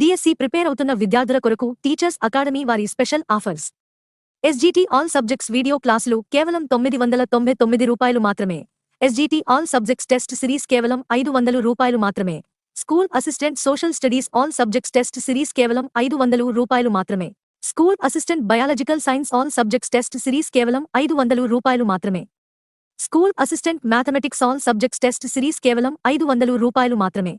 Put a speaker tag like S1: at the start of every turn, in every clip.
S1: DSC prepare అవుతున్న విద్యార్థుల కొరకు టీచర్స్ అకాడమీ వారి special offers. SGT all subjects video క్లాసులు కేవలం తొమ్మిది వందల తొంభై తొమ్మిది రూపాయలు మాత్రమే. SGT all subjects test series కేవలం ఐదు వందలు రూపాయలు మాత్రమే. School assistant social studies all subjects test series కేవలం ఐదు వందలు రూపాయలు మాత్రమే. School assistant biological science all subjects test series కేవలం ఐదు వందలు రూపాయలు మాత్రమే. School assistant mathematics all subjects test series కేవలం ఐదు వందలు రూపాయలు మాత్రమే.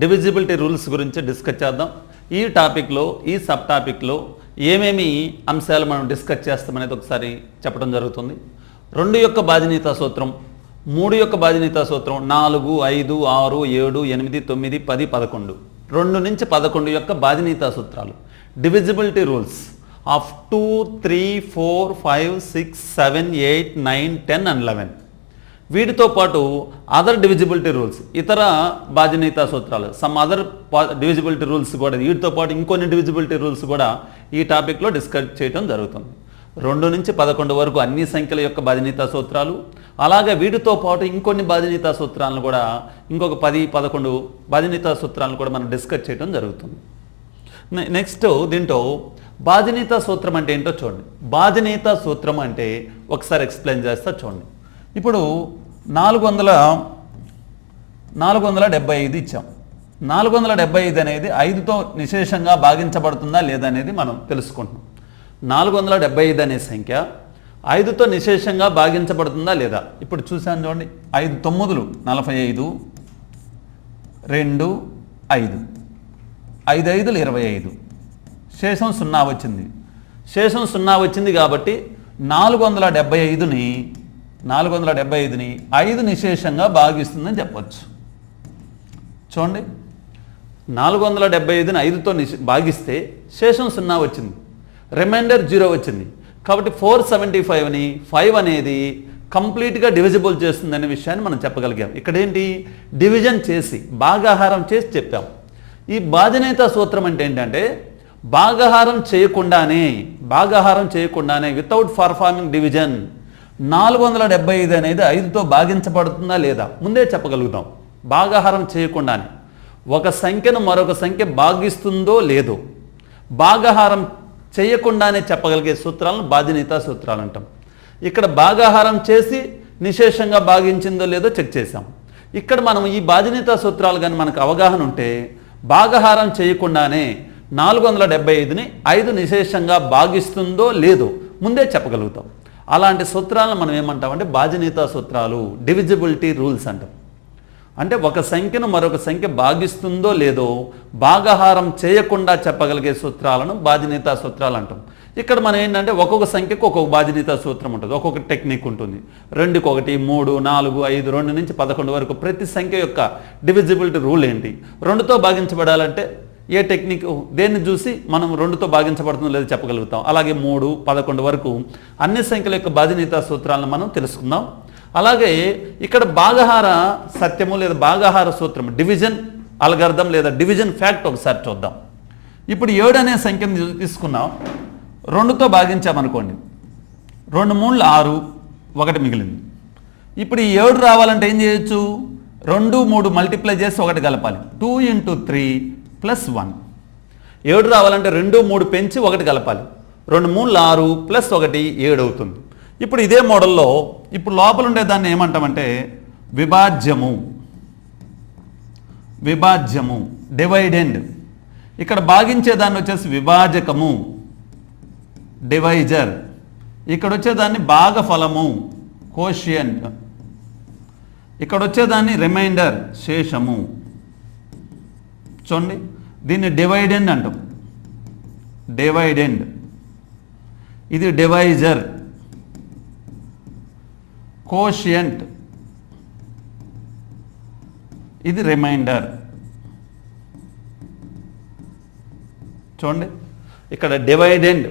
S2: డివిజిబిలిటీ రూల్స్ గురించి డిస్కస్ చేద్దాం. ఈ టాపిక్లో ఈ సబ్ టాపిక్లో ఏమేమి అంశాలు మనం డిస్కస్ చేస్తామనేది ఒకసారి చెప్పడం జరుగుతుంది. రెండు యొక్క బాధ్యనీతా సూత్రం మూడు యొక్క బాధ్యనీతా సూత్రం నాలుగు ఐదు ఆరు ఏడు ఎనిమిది తొమ్మిది పది పదకొండు. రెండు నుంచి పదకొండు యొక్క బాధ్యనీతా సూత్రాలు. Divisibility rules of two three four five six seven eight nine ten and eleven వీటితో పాటు అదర్ డివిజిబిలిటీ రూల్స్ ఇతర బాధ్యనీతా సూత్రాలు సమ్ అదర్ డివిజిబిలిటీ రూల్స్ కూడా వీటితో పాటు ఇంకొన్ని డివిజిబిలిటీ రూల్స్ కూడా ఈ టాపిక్లో డిస్కస్ చేయడం జరుగుతుంది. రెండు నుంచి పదకొండు వరకు అన్ని సంఖ్యల యొక్క బాధ్యనీతా సూత్రాలు అలాగే వీటితో పాటు ఇంకొన్ని బాధ్యనీతా సూత్రాలను కూడా ఇంకొక పది పదకొండు బాధ్యనీతా సూత్రాలను కూడా మనం డిస్కస్ చేయడం జరుగుతుంది. నె- నెక్స్ట్ దీంట్లో బాధ్యనీత సూత్రం అంటే ఏంటో చూడండి. బాధ్యనీత సూత్రం అంటే ఒకసారి ఎక్స్ప్లెయిన్ చేస్తా చూడండి. ఇప్పుడు నాలుగు వందల నాలుగు వందల డెబ్బై ఐదు ఇచ్చాం. నాలుగు వందల డెబ్బై ఐదు అనేది ఐదుతో నిశేషంగా భాగించబడుతుందా లేదా అనేది మనం తెలుసుకుంటున్నాం. నాలుగు వందల డెబ్బై ఐదు అనే సంఖ్య ఐదుతో నిశేషంగా భాగించబడుతుందా లేదా? ఇప్పుడు చూశాను చూడండి. ఐదు తొమ్మిదిలు నలభై ఐదు రెండు ఐదు. ఐదు ఐదులు ఇరవై ఐదు. శేషం సున్నా వచ్చింది. శేషం సున్నా వచ్చింది కాబట్టి నాలుగు వందల డెబ్బై ఐదుని నాలుగు వందల డెబ్బై ఐదుని ఐదు నిశేషంగా భాగిస్తుందని చెప్పచ్చు. చూడండి. నాలుగు వందల డెబ్బై ఐదుని ఐదుతో భాగిస్తే శేషం సున్నా వచ్చింది. రిమైండర్ జీరో వచ్చింది. కాబట్టి ఫోర్ సెవెంటీ ఫైవ్ని ఫైవ్ అనేది కంప్లీట్గా డివిజిబుల్ చేస్తుందనే విషయాన్ని మనం చెప్పగలిగాం. ఇక్కడ ఏంటి డివిజన్ చేసి భాగాహారం చేసి చెప్పాం. ఈ బాధ్యనేత సూత్రం అంటే ఏంటంటే భాగాహారం చేయకుండానే భాగాహారం చేయకుండానే వితౌట్ పర్ఫార్మింగ్ డివిజన్ నాలుగు వందల డెబ్బై ఐదు అనేది ఐదుతో భాగించబడుతుందా లేదా? ముందే చెప్పగలుగుతాం. భాగాహారం చేయకుండానే. ఒక సంఖ్యను మరొక సంఖ్య భాగిస్తుందో లేదో. భాగాహారం చేయకుండానే చెప్పగలిగే సూత్రాలను బాధ్యనీతా సూత్రాలు అంటాం. ఇక్కడ భాగాహారం చేసి నిశేషంగా భాగించిందో లేదో చెక్ చేసాం ఇక్కడ మనం ఈ బాధ్యనీతా సూత్రాలు కానీ మనకు అవగాహన ఉంటే భాగాహారం చేయకుండానే నాలుగు వందల డెబ్బై ఐదుని ఐదు నిశేషంగా భాగిస్తుందో లేదో ముందే చెప్పగలుగుతాం. అలాంటి సూత్రాలను మనం ఏమంటామంటే బాధ్యనీతా సూత్రాలు డివిజిబిలిటీ రూల్స్ అంటాం. అంటే ఒక సంఖ్యను మరొక సంఖ్య భాగిస్తుందో లేదో భాగాహారం చేయకుండా చెప్పగలిగే సూత్రాలను బాధ్యనీతా సూత్రాలు అంటాం. ఇక్కడ మనం ఏంటంటే ఒక్కొక్క సంఖ్యకు ఒక్కొక్క బాధ్యనీతా సూత్రం ఉంటుంది. ఒక్కొక్క టెక్నిక్ ఉంటుంది. రెండుకి ఒకటి మూడు నాలుగు ఐదు రెండు నుంచి పదకొండు వరకు ప్రతి సంఖ్య యొక్క డివిజిబిలిటీ రూల్ ఏంటి? రెండుతో భాగించబడాలంటే ఏ టెక్నిక్ దేన్ని చూసి మనం రెండుతో భాగించబడుతుందో లేదో చెప్పగలుగుతాం. అలాగే మూడు పదకొండు వరకు అన్ని సంఖ్యల యొక్క బాధినీత సూత్రాలను మనం తెలుసుకుందాం. అలాగే ఇక్కడ భాగహార సత్యము లేదా భాగహార సూత్రం డివిజన్ అలగర్థం లేదా డివిజన్ ఫ్యాక్ట్ ఒకసారి చూద్దాం. ఇప్పుడు ఏడు అనే సంఖ్యను తీసుకున్నాం. రెండుతో భాగించామనుకోండి. రెండు మూడు ఆరు ఒకటి మిగిలింది. ఇప్పుడు ఈ ఏడు రావాలంటే ఏం చేయొచ్చు? రెండు మూడు మల్టిప్లై చేసి ఒకటి కలపాలి. Two into three plus one. ఏడు రావాలంటే రెండు మూడు పెంచి ఒకటి కలపాలి. రెండు మూడు ఆరు ప్లస్ ఒకటి ఏడు అవుతుంది. ఇప్పుడు ఇదే మోడల్లో ఇప్పుడు లోపల ఉండే దాన్ని ఏమంటామంటే విభాజ్యము. విభాజ్యము డివైడెండ్ ఇక్కడ భాగించే దాన్ని వచ్చేసి విభాజకము. డివైజర్ ఇక్కడ వచ్చేదాన్ని భాగఫలము కోషియంట్ ఇక్కడ వచ్చేదాన్ని రిమైండర్ శేషము. చూడండి దీన్ని డివైడెండ్ అంటాం. డివైడెండ్ ఇది డివైజర్ కోషియంట్ ఇది రిమైండర్ చూడండి. ఇక్కడ డివైడెండ్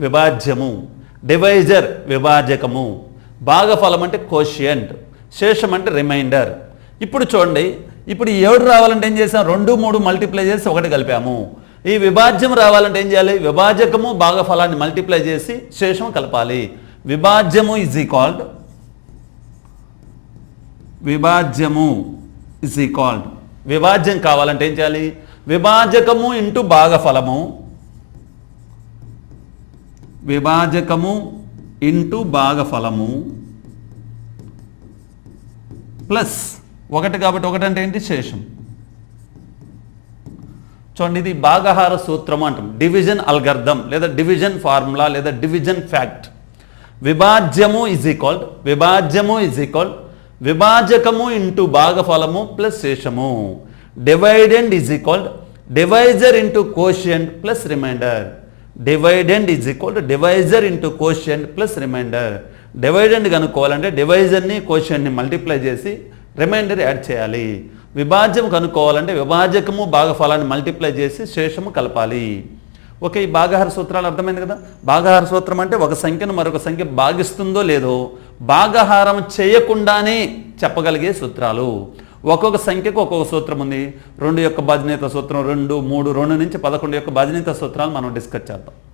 S2: విభాజ్యము. డివైజర్ విభాజకము. భాగఫలం అంటే కోషియంట్ శేషం అంటే రిమైండర్ ఇప్పుడు చూడండి. ఇప్పుడు ఈ ఏడు రావాలంటే ఏం చేసాం రెండు మూడు మల్టిప్లై చేసి ఒకటి కలిపాము. ఈ విభాజ్యం రావాలంటే ఏం చేయాలి? విభాజకము భాగఫలాన్ని మల్టిప్లై చేసి శేషం కలపాలి. విభాజ్యము ఇజ్ ఈక్వాల్డ్ విభాజ్యము ఇజ్ ఈక్వాల్డ్ విభాజ్యం కావాలంటే ఏం చేయాలి? విభాజకము ఇంటూ భాగఫలము విభాజకము ఇంటూ భాగఫలము ప్లస్ ఒకటి కాబట్టి ఒకటి అంటే ఏంటి? శేషం. చూడండి ఇది భాగహార సూత్రం అంటాం. డివిజన్ అల్గర్థం లేదా డివిజన్ ఫార్ములా లేదా డివిజన్ ఫ్యాక్ట్ విభాజ్యము ఇజ్ ఈక్వల్ విభాజ్యము ఇజ్ ఈక్వల్ విభాజకము ఇంటూ భాగఫలము plus Seshamu. Dividend is equal divisor into quotient plus remainder dividend is equal divisor into quotient plus remainder dividend కనుక్కోవాలంటే డివైజర్ని కోషియంట్ని మల్టిప్లై చేసి remainder add చేయాలి. విభాజ్యం కనుక్కోవాలంటే విభాజకము భాగఫలాన్ని మల్టిప్లై చేసి శేషము కలపాలి. ఓకే ఈ భాగహార సూత్రాలు అర్థమైంది కదా? భాగహార సూత్రం అంటే ఒక సంఖ్యను మరొక సంఖ్య భాగిస్తుందో లేదో భాగహారం చేయకుండానే చెప్పగలిగే సూత్రాలు. ఒక్కొక్క సంఖ్యకు ఒక్కొక్క సూత్రం ఉంది. రెండు యొక్క బాధ్యత సూత్రం రెండు మూడు రెండు నుంచి పదకొండు యొక్క బాధ్యత సూత్రాలు మనం డిస్కస్ చేద్దాం.